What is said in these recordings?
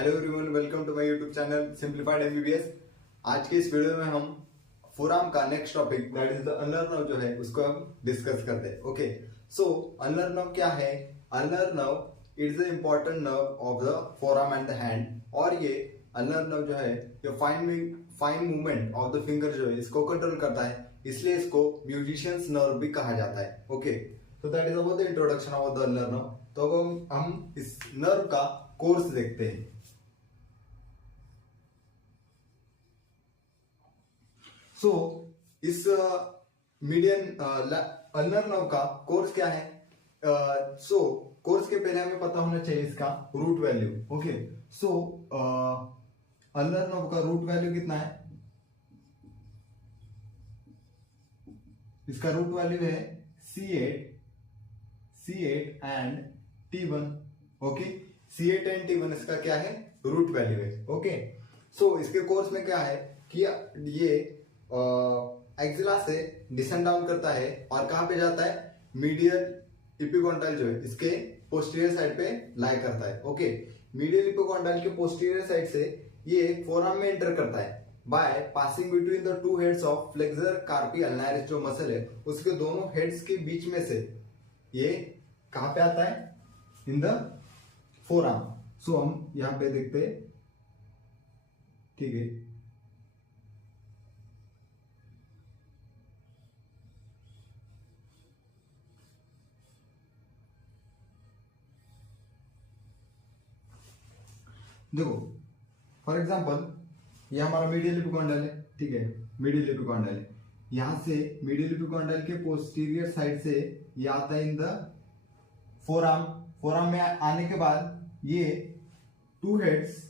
Hello everyone, welcome to my YouTube channel simplified MBBS. आज के इस वीडियो में हम फोरआर्म का next topic that is the ulnar nerve जो है उसको हम डिस्कस करते हैं। ओके, सो अल्नर नर्व क्या है? Ulnar nerve is the important nerve of the forearm and the hand, और ये अल्नर नर्व जो है ये fine movement of the finger जो है इसको कंट्रोल करता है, इसलिए इसको म्यूजिशियंस नर्व भी कहा जाता है। ओके, तो that is about the introduction of the ulnar nerve. तो अब हम इस नर्व का कोर्स देखते हैं। सो इस मीडियन अल्नर नर्व का कोर्स क्या है? सो कोर्स के पहले हमें पता होना चाहिए इसका रूट वैल्यू। ओके, सो अल्नर नर्व का रूट वैल्यू कितना है? इसका रूट वैल्यू है C8 and T1। Okay, C8 and T1 इसका क्या है? रूट वैल्यू है। ओके, सो इसके कोर्स में क्या है कि ये एक्सिला से डिसेंड डाउन करता है और कहां पे जाता है? मीडियल इपिकॉन्डाइल जो है इसके पोस्टीरियर साइड पे लाई करता है। ओके, मीडियल इपिकॉन्डाइल के पोस्टीरियर साइड से ये फोरआर्म में एंटर करता है by passing between the two heads of flexor carpi अल्नारिस, जो मसल है उसके दोनों हेड्स के बीच में से ये कहां पे आता है? In the forearm. सो हम यहां पे देखते हैं, ठीक है। देखो, फॉर एग्जांपल ये हमारा मीडियल इपिकॉन्डाइल है, ठीक है, मीडियल इपिकॉन्डाइल है। यहां से मीडियल इपिकॉन्डाइल के पोस्टीरियर साइड से ये आता है इन द फोरआर्म। फोरआर्म में आने के बाद ये two heads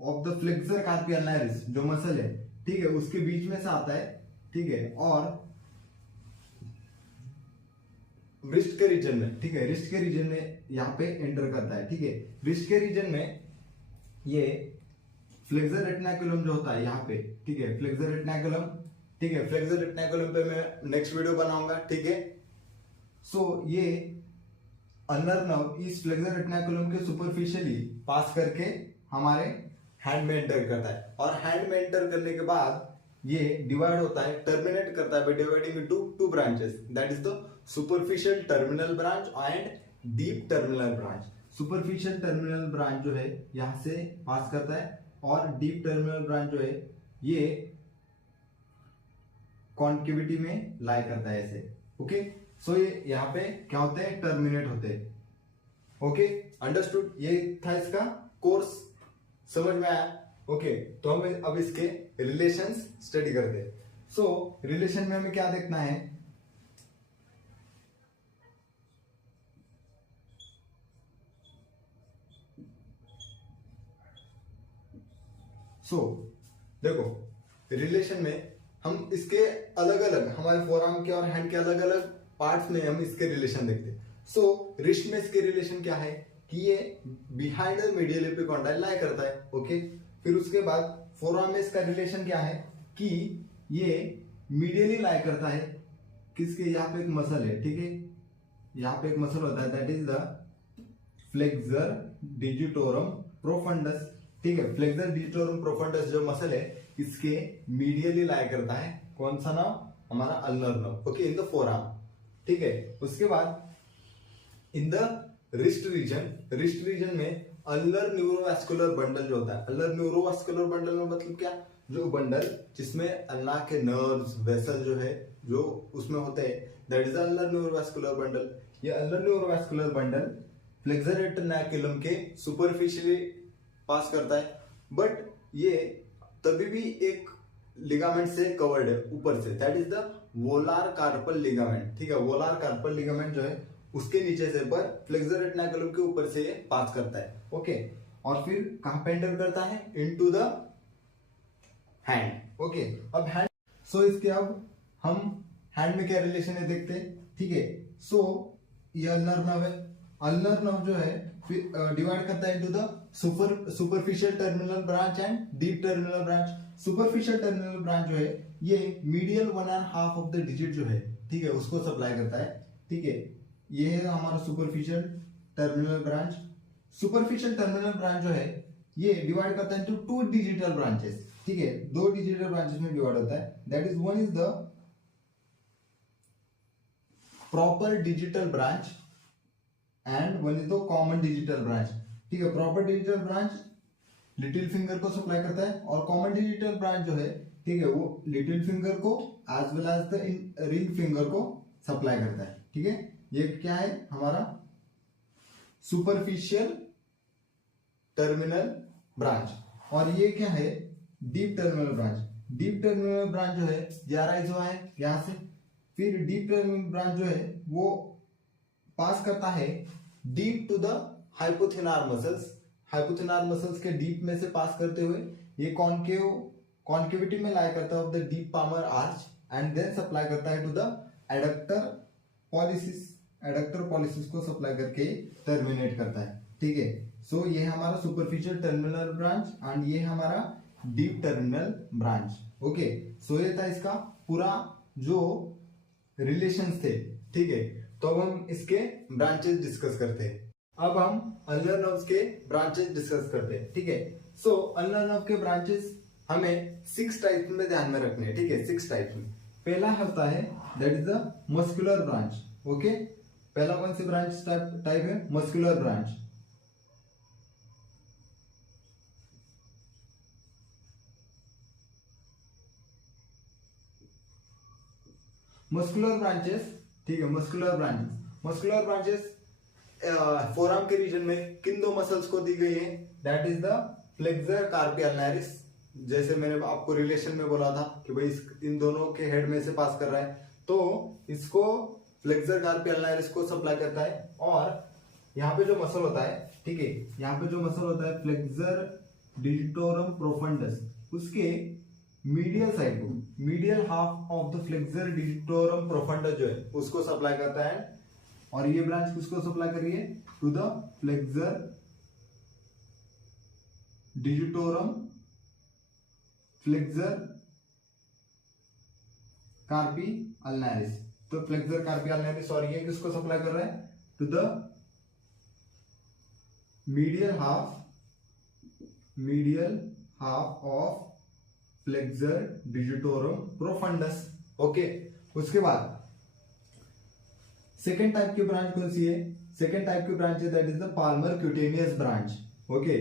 of the flexor carpi अल्नारिस जो मसल है, ठीक है, उसके बीच में से आता है, ठीक है, और रिस्ट के रीजन में, ठीक है, रिस्ट के रीजन में यहां पे एंटर करता है। ठीक है, रिस्ट के रीजन में ये फ्लेक्सर रेटिनाकुलम जो होता है यहाँ पे, ठीक है, फ्लेक्सर रेटिनाकुलम, ठीक है, फ्लेक्सर रेटिनाकुलम पे मैं नेक्स्ट वीडियो बनाऊंगा, ठीक है। सो ये अल्नर नर्व इस फ्लेक्सर रेटिनाकुलम के सुपरफिशियली पास करके हमारे हैंड में एंटर करता है, और हैंड में एंटर करने के बाद ये डिवाइड होता है, टर्मिनेट करता है by dividing into two branches, that is the superficial terminal branch and deep terminal branch. Superficial terminal branch जो है यहां से पास करता है, और डीप टर्मिनल ब्रांच जो है ये कॉन्केविटी में लाई करता है ऐसे। ओके, सो ये यहाँ पे क्या होते हैं? टर्मिनेट होते हैं। Okay, understood? ये था इसका कोर्स, समझ में आया? ओके, तो हम अब इसके रिलेशंस स्टडी करते हैं। सो रिलेशन में हमें क्या देखना है? देखो, रिलेशन में हम इसके अलग अलग, हमारे फोरआर्म के और हैंड के अलग अलग पार्ट्स में हम इसके रिलेशन देखते हैं। रिस्ट में इसके रिलेशन क्या है कि ये बिहाइंड द मीडियल एपिकॉन्डाइल लाई करता है। ओके, फिर उसके बाद फोरआर्म में इसका रिलेशन क्या है कि ये मीडियली लाई करता है किसके? यहाँ पे एक मसल है, ठीक है, यहाँ पे एक मसल होता है that is the flexor digitorum profundis, ठीक है, फ्लेक्सर डिजिटोरम प्रोफंडस जो मसल है इसके मीडियली लाई करता है। कौन सा नाम? हमारा ulnar nerve. Okay, in the forearm, ठीक है। उसके बाद इन द रिस्ट रीजन में अल्नर न्यूरोवास्कुलर बंडल जो होता है, अल्नर न्यूरोवास्कुलर बंडल में मतलब क्या? जो बंडल जिसमें अल्ना के नर्व्स वेसल जो है जो उसमें होते हैं, that is ulnar neurovascular bundle. ये ulnar neurovascular bundle flexor retinaculum के सुपरफिशियली पास करता है, बट ये तभी भी एक लिगामेंट से कवर्ड है ऊपर से, that is the volar carpal ligament. ठीक है, वोलार कार्पल लिगामेंट जो है उसके नीचे से पर फ्लेक्सर रेटिनाकुलम के ऊपर से ये पास करता है। ओके, और फिर कहां पे एंटर करता है? Into the hand. ओके, अब हैंड, इसके अब हम हैंड में क्या रिलेशन है देखते हैं, ठीक है। ये अल्नर नर्व है, अल्नर नर्व जो है डिवाइड करता है into the superficial terminal branch and deep terminal branch. Superficial terminal branch जो है ये मीडियल 1.5 ऑफ द डिजिट जो है, ठीक है, उसको सप्लाई करता है। ठीक है, ये है हमारा superficial terminal branch. Superficial terminal branch जो है ये डिवाइड करता है टू डिजिटल ब्रांचेस, ठीक है, दो डिजिटल ब्रांचेस में डिवाइड होता है। That is one is the proper digital branch and one is the common digital branch, ठीक है। Proper digital branch little finger को सप्लाई करता है और कॉमन डिजिटल ब्रांच जो है, ठीक है, वो लिटिल फिंगर को as well as the ring finger को सप्लाई करता है, ठीक है। ये क्या है हमारा सुपरफिशियल टर्मिनल ब्रांच। और ये क्या है deep terminal branch. Deep terminal branch जो है ये अराइज हुआ है यहां से, फिर डीप टर्मिनल ब्रांच जो है वो पास करता है deep to the hypothenar muscles. Hypothenar muscles के डीप में से पास करते हुए ये कॉन्केविटी में लाई करता है of the deep palmar arch and then supply करता है to the adductor pollicis. Adductor pollicis को सप्लाई करके टर्मिनेट करता है, ठीक है। सो ये हमारा सुपरफिशियल टर्मिनल ब्रांच एंड ये हमारा डीप टर्मिनल ब्रांच, ओके। सो ये था इसका पूरा जो रिलेशंस थे, ठीक है। तो अब हम इसके ब्रांचेस डिस्कस करते हैं। अब हम अल्नर नर्व्स के ब्रांचेस डिस्कस करते हैं, ठीक है। सो अल्नर नर्व के ब्रांचेस हमें 6 टाइप में ध्यान में रखने हैं, ठीक है, 6 टाइप में। पहला होता है that is the muscular branch, okay. पहला कौन सी ब्रांच टाइप है? Muscular branch. मस्कुलर ब्रांचेस, ठीक है, मस्कुलर ब्रांचेस फोरआर्म के रीजन में किन दो मसल्स को दी गई है? That is the flexor carpi अल्नारिस। जैसे मैंने आपको रिलेशन में बोला था कि भाई इन दोनों के हेड में से पास कर रहा है, तो इसको फ्लेक्सर कार्पी अल्नारिस को सप्लाई करता है। और यहाँ पे जो मसल होता है, ठीक है, यहाँ पे जो मसल होता है फ्लेक्सर डिजिटोरम प्रोफंडस, उसके मीडियल साइड को, medial half of the flexor digitorum profundis जो है उसको सप्लाई करता है। और ये ब्रांच किसको सप्लाई कर रही है? To the flexor digitorum flexor carpi ulnaris. तो फ्लेक्सर कार्पी अल्नारिस और ये किसको सप्लाई कर रहा है? To the medial half of flexor digitorum profundus, okay. उसके बाद सेकेंड टाइप की ब्रांच कौन सी है? सेकेंड टाइप की ब्रांच है that is the palmar cutaneous branch, okay.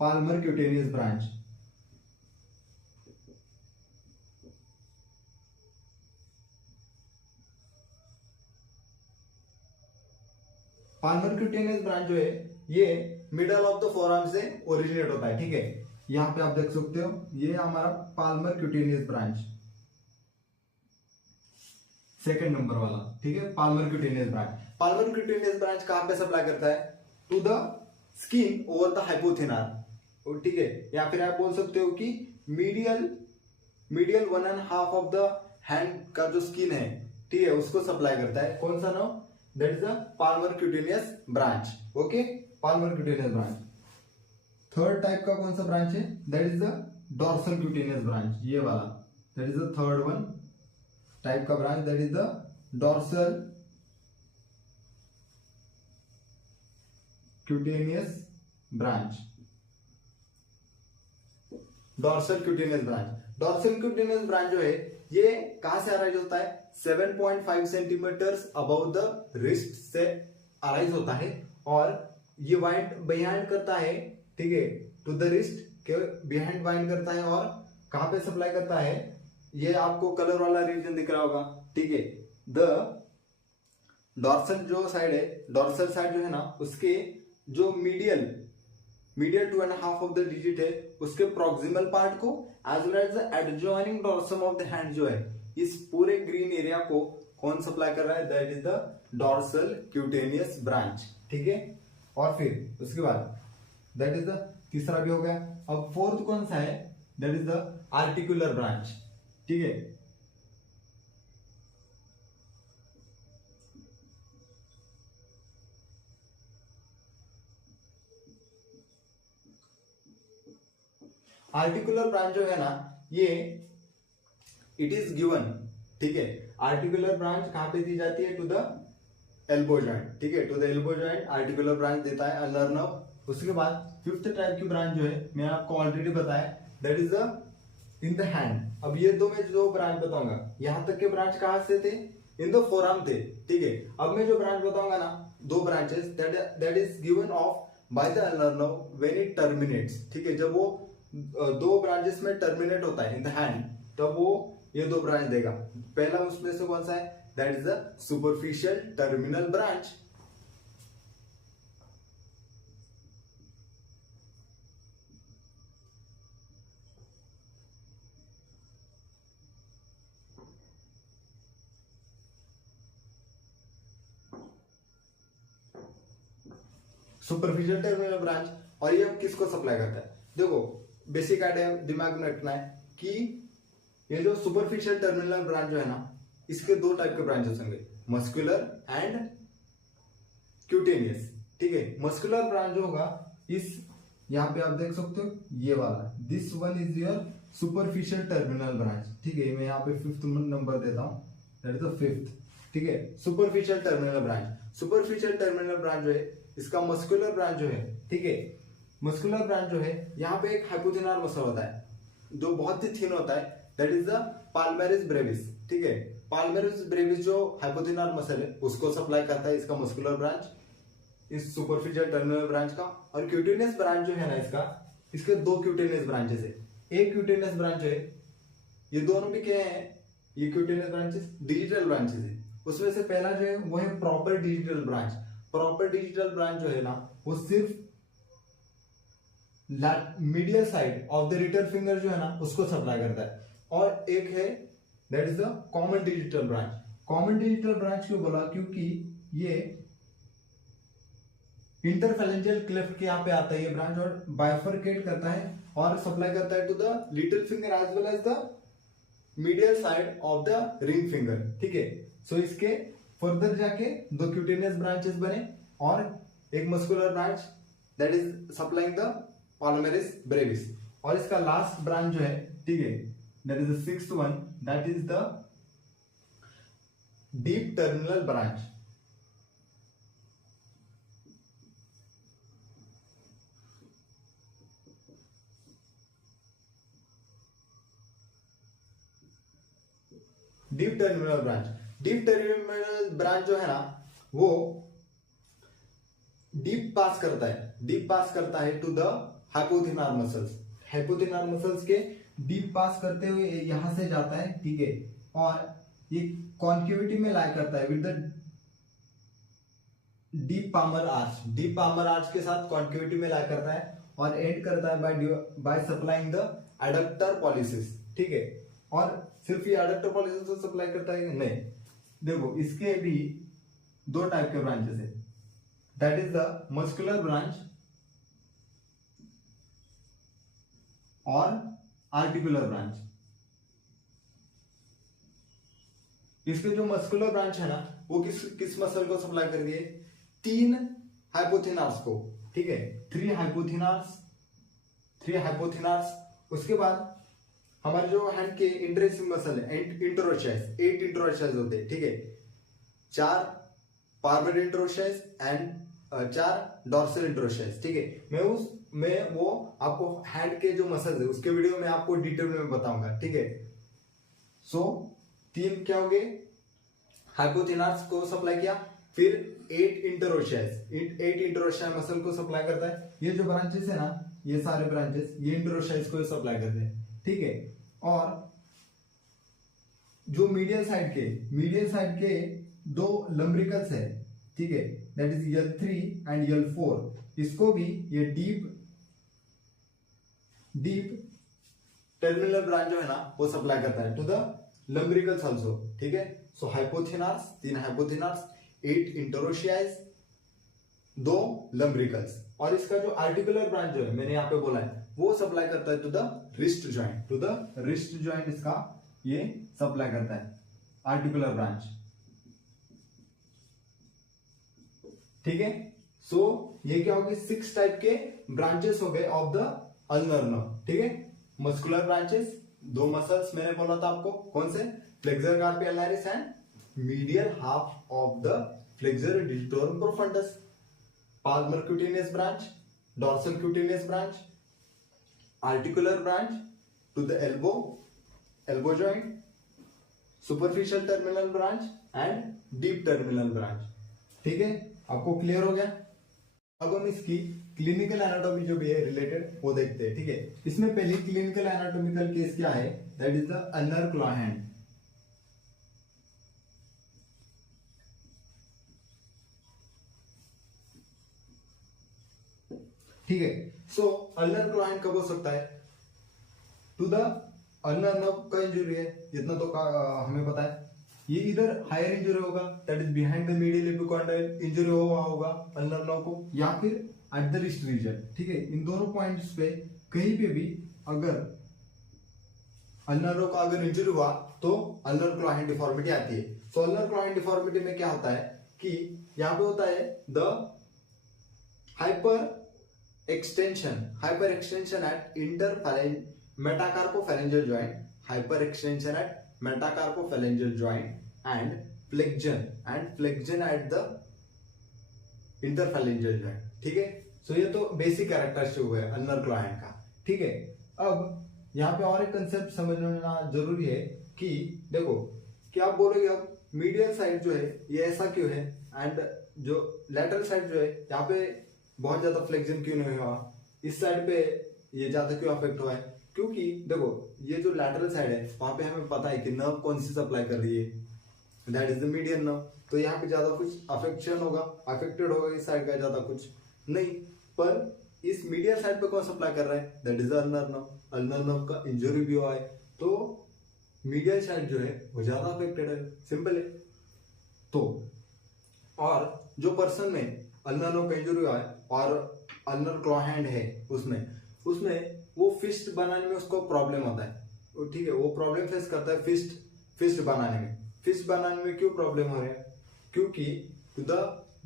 Palmar cutaneous branch. Palmar cutaneous branch जो है ये मिडल ऑफ द फोरआर्म से ओरिजिनेट होता है, ठीक है। यहां पे आप देख सकते हो ये हमारा palmar cutaneous branch, second number वाला, ठीक है, palmar cutaneous branch. Palmar cutaneous branch कहां पे सप्लाई करता है? To the skin over the hypothenar, ठीक है। या फिर आप बोल सकते हो कि मीडियल 1.5 ऑफ द हैंड का जो स्किन है, ठीक है, उसको सप्लाई करता है। कौन सा नाम? That is the palmar cutaneous branch, okay, palmar cutaneous branch. Third type का कौन सा ब्रांच है? That is the dorsal cutaneous branch, ये वाला, that is the third one type का branch, that is the dorsal cutaneous branch. Dorsal cutaneous branch. Dorsal cutaneous branch जो है ये कहां से अराइज होता है? 7.5 सेंटीमीटर्स अबव द रिस्ट से अराइज होता है और ये बिहाइंड करता है, ठीक है, टू द रिस्ट के बिहाइंड बाइंड करता है। और कहां पे सप्लाई करता है? ये आपको कलर वाला रीजन दिख रहा होगा, ठीक है। द डॉर्सल जो साइड है, डॉर्सल साइड जो है ना, उसके जो मीडियल 2.5 ऑफ द डिजिट है उसके प्रॉक्सिमल पार्ट को as well as the adjoining dorsum of the hand जो है, इस पूरे ग्रीन एरिया को कौन सप्लाई कर रहा है? That is the dorsal cutaneous branch, ठीक है। और फिर उसके बाद दैट इज द तीसरा भी हो गया। अब फोर्थ कौन सा है? That is the articular branch, ठीक है। आर्टिकुलर ब्रांच जो है ना, ये इट इज गिवन, ठीक है। आर्टिकुलर ब्रांच कहां पे दी जाती है? टू द एल्बो जॉइंट, ठीक है, to the elbow joint articular branch देता है अल्नर नर्व। उसके बाद फिफ्थ टाइप की ब्रांच जो है मैंने आपको ऑलरेडी बताया, that is the in the hand. अब ये दो मैं जो ब्रांच बताऊंगा, यहां तक के ब्रांच कहां से थे, इन द फोरआर्म थे, ठीक है। अब मैं जो ब्रांच बताऊंगा ना, दो branches that is given of by the ulnar nerve when it terminates, ठीक है। जब वो दो ब्रांचेस में टर्मिनेट होता है इन द हैंड, तब वो ये दो ब्रांच देगा। पहला उसमें से कौन सा है, that is the superficial terminal branch. Superficial terminal branch. और ये किसको सप्लाई करता है, देखो बेसिक आइडिया दिमाग में रखना है कि ये जो सुपरफिशियल टर्मिनल ब्रांच जो है ना, इसके दो टाइप के ब्रांचेस होंगे, मस्कुलर एंड क्यूटेनियस, ठीक है। मस्कुलर ब्रांच जो होगा, इस यहाँ पे आप देख सकते हो ये वाला, this one is your superficial terminal branch, ठीक है। मैं यहाँ पे फिफ्थ नंबर देता हूँ, दैट इज द फिफ्थ, ठीक है। Superficial terminal branch, superficial terminal branch जो है, इसका मस्कुलर ब्रांच जो है, ठीक है, मस्कुलर ब्रांच जो है, यहाँ पे एक हाइपोथेनार मसल होता है जो बहुत ही थिन होता है, that is the palmaris Brevis, ठीक है। पाल्मेरिस ब्रेविस जो हाइपोथेनार मसल है उसको सप्लाई करता है इसका मस्कुलर ब्रांच, इस सुपरफिशियल टर्मिनल ब्रांच का। और क्यूटेनियस ब्रांच जो है ना इसका, इसके दो क्यूटेनियस ब्रांचेस है। एक क्यूटेनियस ब्रांच है, ये दोनों भी क्या है, ये क्यूटेनियस ब्रांचेस डिजिटल ब्रांचेस है। उसमें से पहला जो है वो है proper digital branch. Proper digital branch जो है ना, वो सिर्फ medial side of the Ritter finger जो है ना उसको सप्लाई करता है। और एक है that is the common digital branch. Common digital branch क्यों बोला, क्योंकि ये इंटरफेरेंशियल क्लेफ्ट के यहाँ पे आता है ये ब्रांच, और बाइफरकेट करता है और सप्लाई करता है to the little finger as well as the medial side of the ring finger, ठीक है। सो इसके फर्दर जाके दो क्यूटेनियस ब्रांचेस बने और एक muscular branch that is supplying the palmaris brevis. और इसका लास्ट ब्रांच जो है, ठीक है, that is the sixth one, that is the deep terminal branch. Deep terminal branch, deep terminal branch जो है ना, वो डीप पास करता है to the hypothenar muscles. Hypothenar muscles के डीप पास करते हुए यहां से जाता है, ठीक है। और ये कॉन्केविटी में लाई करता है with the deep palmar arch, deep palmar arch के साथ कॉन्केविटी में लाई करता है और एंड करता है by supplying the adductor pollicis, ठीक है। और सिर्फ ये एडक्टर पॉलिसिस को सप्लाई करता है नहीं, देखो इसके भी दो टाइप के ब्रांचेस है, that is the muscular branch और आर्टिकुलर ब्रांच। इसके जो मस्कुलर ब्रांच है ना, वो किस मसल को सप्लाई कर दिए, तीन हाइपोथेनार्स को, ठीक है, थ्री हाइपोथेनार्स। उसके बाद हमारे जो हैंड के इंटरेसिंग मसल है इंटरोशाइस, 8 इंटरोशाइस होते हैं, ठीक है। 4 पार्वर इंटरोशाइस एंड 4 डॉर्सल इंटरोशाइस, ठीक है। मैं वो आपको हैंड के जो मसल्स है उसके वीडियो में आपको डिटेल में बताऊंगा, ठीक है। सो 3 क्या हो गए, हाइपोथेनार्स को सप्लाई किया, फिर 8 इंटरोशाइस मसल को सप्लाई करता है। ये जो ब्रांचेस है ना, ये सारे ब्रांचेस ये इंटरोशाइस को सप्लाई करते हैं, ठीक है। और जो मीडियल साइड के दो लंब्रिकल्स है, ठीक है, that is L3 and L4, इसको भी ये डीप टर्मिनल ब्रांच जो है ना वो सप्लाई करता है टू द लंब्रिकल्स आल्सो, ठीक है। सो हाइपोथेनार्स, 3 हाइपोथेनार्स, 8 इंटरोशियास, 2 लंब्रिकल्स। और इसका जो आर्टिकुलर ब्रांच जो है मैंने यहाँ पे बोला है, वो सप्लाई करता है टू द रिस्ट जॉइंट, इसका ये सप्लाई करता है आर्टिकुलर ब्रांच, ठीक है। सो ये क्या हो गए, 6 टाइप के ब्रांचेस हो गए ऑफ द अल्नर नर्व, ठीक है। मस्कुलर ब्रांचेस, 2 मसल्स मैंने बोला था आपको, कौन से, flexor carpi अल्नारिस and medial half of the flexor digitorum profundus, palmar cutaneous branch, dorsal cutaneous branch, articular branch to the elbow joint, superficial terminal branch and deep terminal branch. ठीक है, आपको clear हो गया? अब हम इसकी क्लिनिकल एनाटॉमी जो भी है रिलेटेड वो देखते हैं. ठीक है, इसमें पहली क्लिनिकल एनाटॉमिकल केस क्या है? That is the ulnar claw hand. ठीक है, सो अल्नर क्लॉ हैंड कब हो सकता है? टू द अल्नर नर्व का इंजुरी है, इतना तो हमें पता है. ये इधर हायर इंजुरी होगा, that is behind the medial epicondyle injury हुआ होगा अल्नर नर्व को, या फिर एट द रिस्ट रीजन. ठीक है, इन दोनों पॉइंट्स पे कहीं पे भी अगर अल्नर नर्व का अगर इंजुरी हुआ तो अल्नर क्लॉ हैंड डिफॉर्मिटी आती है. So ulnar claw hand deformity में क्या होता है कि यहाँ पे होता है the hyperextension at interphalangeal metacarpophalangeal joint, hyperextension at metacarpophalangeal joint and flexion at the interphalangeal joint. ठीक है, सो ये तो बेसिक कैरेक्टरिस्टिक हुआ है अल्नर क्लॉ हैंड का. ठीक है, अब यहाँ पे और एक कंसेप्ट समझना जरूरी है कि देखो क्या आप बोलोगे अब मीडियल साइड जो है ये ऐसा क्यों है एंड जो लेटरल साइड जो है यहाँ पे बहुत ज्यादा फ्लेक्शन क्यों नहीं हुआ, इस साइड पे ये ज्यादा क्यों अफेक्ट हुआ है? क्योंकि देखो ये जो लैटरल साइड है वहां पे हमें पता है कि नर्व कौन सी सप्लाई कर रही है, that is the median nerve. तो यहाँ पे ज्यादा कुछ अफेक्टेड होगा इस साइड का, ज्यादा कुछ नहीं. पर इस मीडियल साइड पे कौन सप्लाई कर रहा है? That is ulnar nerve. Ulnar nerve का इंजुरी भी हुआ है तो मीडियल साइड जो है वो ज्यादा अफेक्टेड है, सिंपल है. तो और जो पर्सन में अल्नर नर्व का इंजुरी हुआ है और अल्नर क्लॉ हैंड है उसमें वो फिस्ट बनाने में उसको प्रॉब्लम होता है. ठीक है, वो प्रॉब्लम फेस करता है फिस्ट बनाने में. फिस्ट बनाने में क्यों प्रॉब्लम हो रहा है? क्योंकि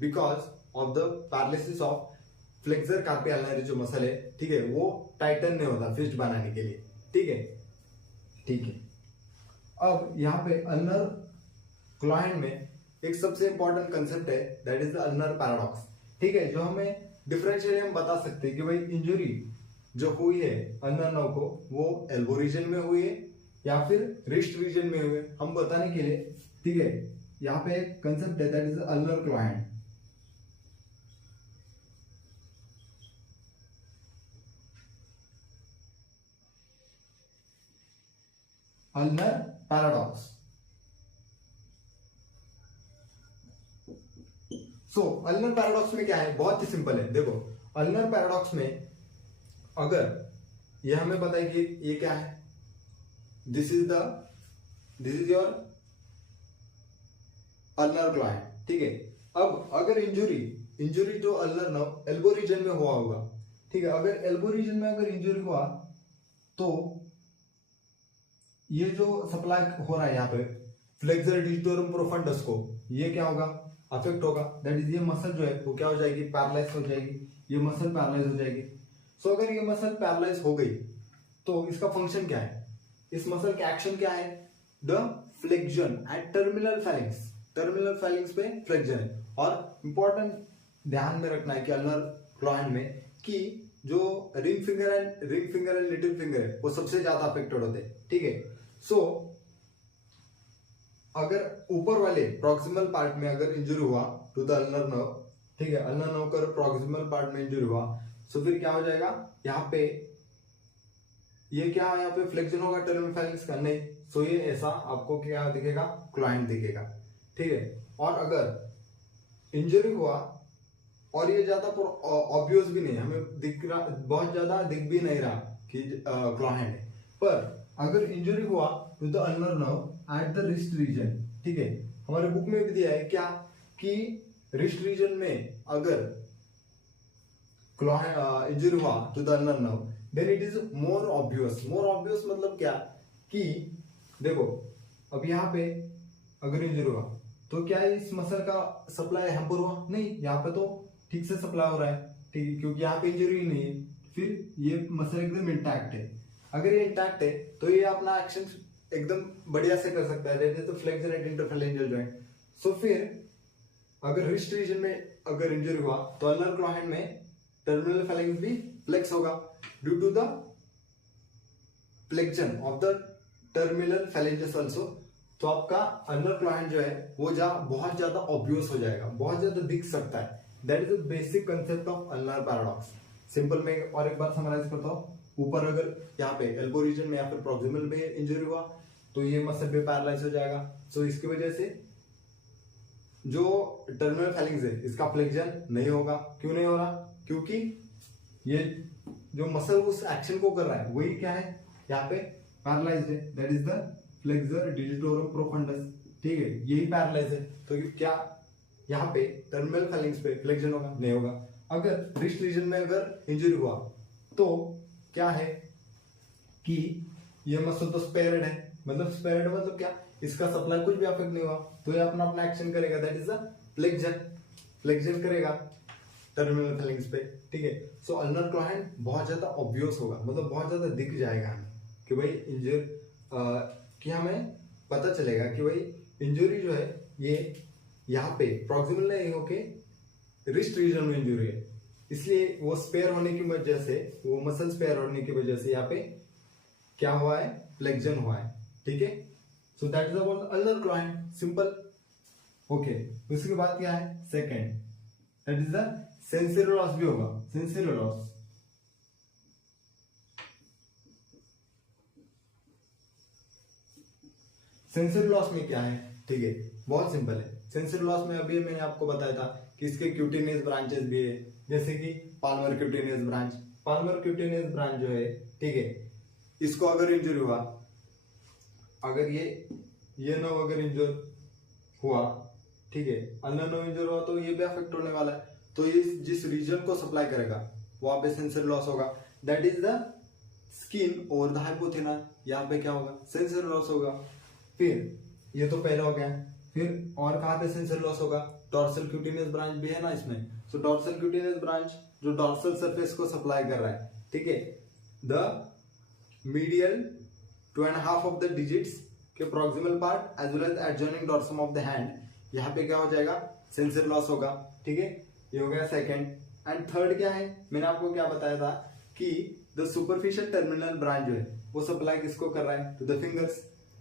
because of the paralysis of flexor carpi ulnaris जो मसल है, ठीक है, वो टाइटन नहीं होता फिस्ट बनाने के लिए. ठीक है. अब यहाँ पे अल्नर क्लॉ हैंड में एक सबसे इंपॉर्टेंट कंसेप्ट है, that is the ulnar paradox. ठीक है, जो हमें डिफरेंशियली हम बता सकते हैं कि भाई इंजुरी जो हुई है अल्नर नर्व को वो एल्बो रीजन में हुई है या फिर रिस्ट रीजन में हुई है, हम बताने के लिए. ठीक है, यहाँ पे एक कंसेप्ट है that is ulnar claw hand. Ulnar paradox. So ulnar paradox में क्या है? बहुत ही सिंपल है. देखो अल्नर पैराडॉक्स में अगर ये हमें पता है कि ये क्या है, this is your ulnar claw hand. ठीक है, अब अगर इंजुरी जो अल्नर नर्व एल्बो रीजन में हुआ होगा, ठीक है, अगर एल्बो रीजन में अगर इंजुरी हुआ तो ये जो सप्लाई हो रहा है यहाँ पे फ्लेक्सर डिजिटोरम प्रोफंडस को, ये क्या होगा? अफेक्ट होगा. दैट इज ये मसल जो है वो क्या हो जाएगी? पैरालाइज हो जाएगी. ये मसल पैरालाइज हो जाएगी. सो अगर ये मसल पैरालाइज हो गई तो इसका फंक्शन क्या है? इस मसल का एक्शन क्या है? The flexion at terminal feelings पे फ्लेक्शन है. और इंपॉर्टेंट ध्यान में रखना है कि अल्नर क्लॉ हैंड में कि जो ring finger and little finger है वो सबसे ज्यादा अफेक्टेड होते हैं. ठीक है, सो अगर ऊपर वाले प्रॉक्सिमल पार्ट में अगर इंजुरी हुआ टू द अल्नर नर्व, ठीक है, अल्नर नर्व का प्रॉक्सिमल पार्ट में इंजुरी हुआ, सो फिर क्या हो जाएगा? यहाँ पे ये क्या, यहाँ पे फ्लेक्शन होगा टर्मिनल फैलिंग्स का? नहीं. सो ये ऐसा आपको क्या दिखेगा? क्लॉ हैंड दिखेगा. ठीक है, और अगर इंजरी हुआ और ये ज्यादा ऑब्वियस भी नहीं, हमें दिख रहा, बहुत ज्यादा दिख भी नहीं रहा कि क्लॉ हैंड है, पर अगर इंजरी हुआ to the ulnar nerve at the wrist region, ठीक है, हमारे बुक में भी दिया है क्या कि रिस्ट रीजन में अगर इंजरी हुआ to the ulnar nerve, then it is more obvious. मतलब क्या कि देखो अब यहाँ पे अगर इंजरी हुआ तो क्या इस मसल का सप्लाई हैम्पर हुआ? नहीं, यहाँ पे तो ठीक से सप्लाई हो रहा है. ठीक है, क्योंकि यहाँ पे इंजरी ही नहीं है, फिर ये मसल एकदम इंटैक्ट है. अगर ये इंटैक्ट है तो ये अपना एक्शन एकदम बढ़िया से कर सकता है, जैसे तो flexor at interphalangeal joint. So फिर अगर रिस्ट रीजन में अगर इंजरी हुआ तो अल्नर क्लॉ हैंड में टर्मिनल फेलेंक्स भी फ्लेक्स होगा due to the flexion of the terminal phalanges also. तो आपका अल्नर क्लॉ हैंड जो है वो बहुत ज्यादा ऑब्वियस हो जाएगा, बहुत ज्यादा दिख सकता है। That is the basic concept of ulnar paradox. Simple में और एक बार समराइज करता हूँ। ऊपर अगर यहाँ पे एल्बो रीजन में या फिर प्रॉक्सिमल में इंजरी हुआ तो ये मसल भी पैरालाइज हो जाएगा। सो इसकी वजह से जो टर्मिनल फेलिंग्स है इसका फ्लेक्शन नहीं होगा। क्यों नहीं हो रहा? क्योंकि ये जो मसल उस एक्शन को कर रहा है वही क्या है, यहाँ पे पैरालाइज्ड है। That is the flexor digitorum profundis. ठीक है, यही पैरालाइज है। तो क्या यहाँ पे टर्मिनल फेलिंग्स पे फ्लेक्शन होगा? नहीं होगा। अगर रिस्ट रीजन में अगर इंजरी हुआ तो क्या है कि ये मसल तो स्पेयर्ड है। मतलब स्पेयर्ड मतलब क्या, इसका सप्लाई कुछ भी अफेक्ट नहीं हुआ तो ये अपना अपना एक्शन करेगा। दैट इज द फ्लेक्शन करेगा टर्मिनल फेलिंग्स पे। ठीक है, सो अल्नर क्लॉ हैंड बहुत ज्यादा ऑब्वियस होगा, मतलब बहुत ज्यादा दिख जाएगा हमें कि भाई कि हमें पता चलेगा कि भाई इंजरी जो है ये यहाँ पे प्रॉक्सिमल नहीं होके रिस्ट रीजन में इंजरी है। इसलिए वो स्पेयर होने की वजह से, वो मसल स्पेयर होने की वजह से यहाँ पे क्या हुआ है, फ्लेक्शन हुआ है। ठीक है, so that is about ulnar claw hand. Simple. Okay, उसके बाद क्या है second, that is the sensory loss भी होगा। सेंसरी लॉस, सेंसरी लॉस में क्या है? ठीक है, बहुत सिंपल है। सेंसरी लॉस में अभी मैंने आपको बताया था कि इसके क्यूटेनियस ब्रांचेस भी है, जैसे कि Palmer cutaneous branch. Palmar cutaneous branch जो है, ठीक है, इसको अगर इंजरी हुआ, अगर ये नर्व अगर इंजर हुआ, ठीक है, अल्नर नर्व इंजर हुआ तो ये भी अफेक्ट होने वाला है। तो ये जिस रीजन को सप्लाई करेगा वहां पे सेंसरी लॉस होगा। दैट इज द स्किन और द हाइपोथेना। यहाँ पे क्या होगा, सेंसरी लॉस होगा। फिर ये तो पहला हो गया। फिर और कहाँ पे सेंसरी लॉस होगा? डॉर्सल क्यूटेनियस ब्रांच भी है ना इसमें। सो डॉर्सल क्यूटेनियस ब्रांच जो डॉर्सल सरफेस को सप्लाई कर रहा है, ठीक है, the medial 2.5 of the digits के proximal part as well as adjoining dorsum of the hand, यहाँ पे क्या हो जाएगा, सेंसरी लॉस होगा। ठीक है, ये हो गया सेकंड। एंड थर्ड क्या है, मैंने आपको क्या बताया था कि द सुपरफिशियल टर्मिनल ब्रांच जो है वो सप्लाई किसको कर रहा है, टू द फिंगर्स।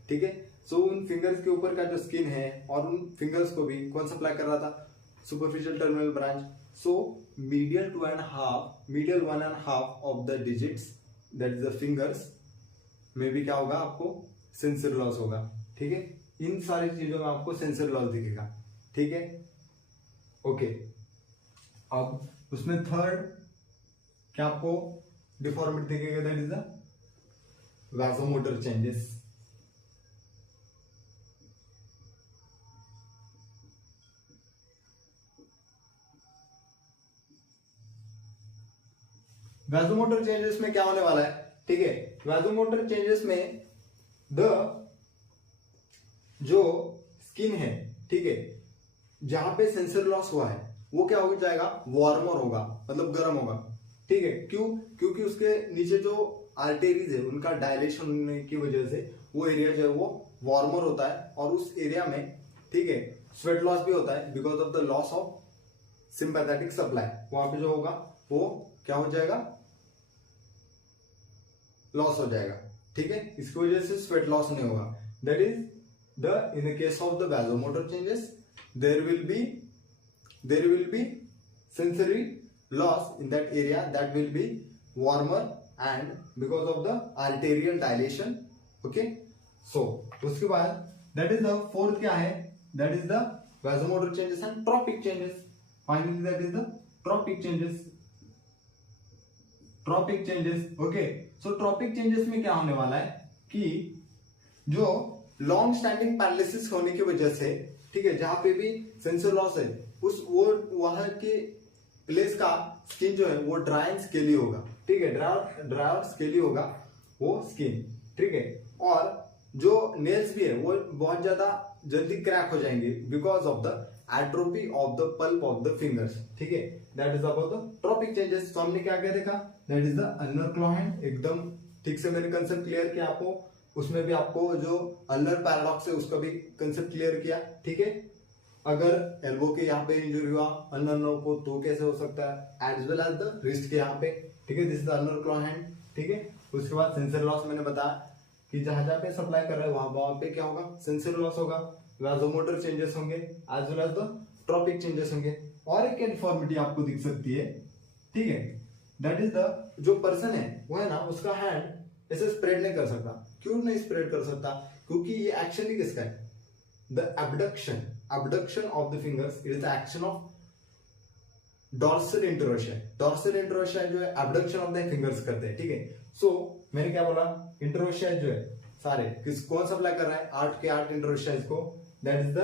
ठीक है, सो उन फिंगर्स के ऊपर का जो स्किन है और उन फिंगर्स को भी कौन सप्लाई कर रहा था, superficial terminal branch. So medial 1.5 of the digits that is the fingers में भी क्या होगा, आपको सेंसरी लॉस होगा। ठीक है, इन सारी चीजों में आपको सेंसरी लॉस दिखेगा। ठीक है, ओके। अब उसमें थर्ड क्या आपको डिफॉर्मिटी दिखेगा, that is the vasomotor changes. Vasomotor changes में क्या होने वाला है? ठीक है, वैसोमोटर चेंजेस में द जो स्किन है, ठीक है, जहां पे सेंसरी लॉस हुआ है वो क्या हो जाएगा, वार्मर होगा, मतलब गर्म होगा। ठीक है, क्यों? क्योंकि उसके नीचे जो आर्टेरीज है उनका डायलेशन होने की वजह से वो एरिया जो है वो वार्मर होता है और उस एरिया में, ठीक है, स्वेट लॉस भी होता है because of the loss of sympathetic supply. वहां पे जो होगा वो क्या हो जाएगा, लॉस हो जाएगा। ठीक है, इसकी वजह से स्वेट लॉस नहीं होगा। That is the in the case of the vasomotor changes there will be sensory loss in that area that will be warmer and because of the arterial dilation. Okay, so उसके बाद that is the fourth क्या है, that is the vasomotor changes and tropic changes. Finally that is the tropic changes. Okay, so tropic changes में क्या होने वाला है कि जो लॉन्ग स्टैंडिंग पैरालिसिस होने की वजह से, ठीक है, जहां पे भी सेंसरी लॉस है वो वहां के प्लेस का स्किन जो है वो ड्राई एंड स्केली होगा। ठीक है, ड्राई और स्केली होगा वो स्किन। ठीक है, और जो नेल्स भी है वो बहुत ज्यादा जल्दी क्रैक हो जाएंगे because of the atrophy of the pulp of the fingers. ठीक है, that is about the trophic changes. तो हमने क्या क्या देखा, that is the ulnar claw hand. एकदम ठीक से मैंने कंसेप्ट क्लियर किया आपको, उसमें भी आपको जो अल्नर पैराडॉक्स है उसका भी कंसेप्ट क्लियर किया। ठीक है, अगर एल्बो के यहाँ पे इंजरी हुआ अल्नर नर्व को तो कैसे हो सकता है, as well as the wrist के यहाँ पे, ठीक है, this is ulnar claw hand, ठीक है। उसके बाद सेंसर लॉस मैंने बताया कि जहां जहां पे सप्लाई कर रहा है वहां पे क्या होगा, सेंसर लॉस होगा, वाजोमोटर चेंजेस होंगे, as well as the trophic changes होंगे। और एक डिफॉर्मिटी आपको दिख सकती है, ठीक है, दैट इज द जो पर्सन है वो है ना उसका हैंड ऐसे स्प्रेड नहीं कर सकता। क्यों नहीं स्प्रेड कर सकता, क्योंकि ये एक्शन ही किसका है, the abduction of the fingers, it is the action of dorsal interossei। dorsal interossei जो है abduction of the fingers करते हैं, ठीक है। सो मैंने क्या बोला, interossei जो है सारे कौन सप्लाई कर रहा है, 8 के 8 interossei को, that is the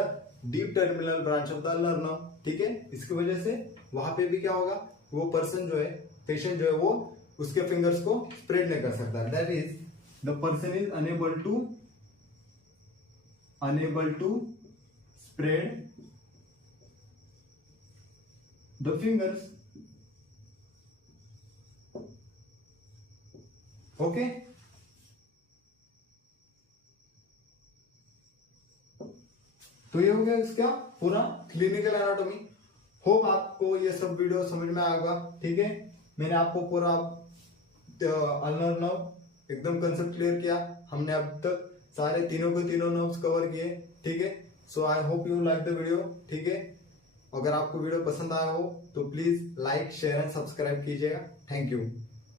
deep terminal branch of the ulnar nerve, ठीक है। इसकी वजह से वहां पे भी क्या होगा, वो पर्सन जो है, पेशेंट जो है वो उसके फिंगर्स को स्प्रेड नहीं कर सकता, that is the person is unable to spread the fingers, okay। तो ये हो गया इसका पूरा क्लिनिकल एनाटॉमी। होप आपको ये सब वीडियो समझ में आएगा, ठीक है। मैंने आपको पूरा अल्नर नर्व एकदम कंसेप्ट क्लियर किया, हमने अब तक सारे तीनों नर्व्स कवर किए, ठीक है। So I hope you like the video, ठीक है। अगर आपको वीडियो पसंद आया हो तो please like share and subscribe कीजिएगा। Thank you.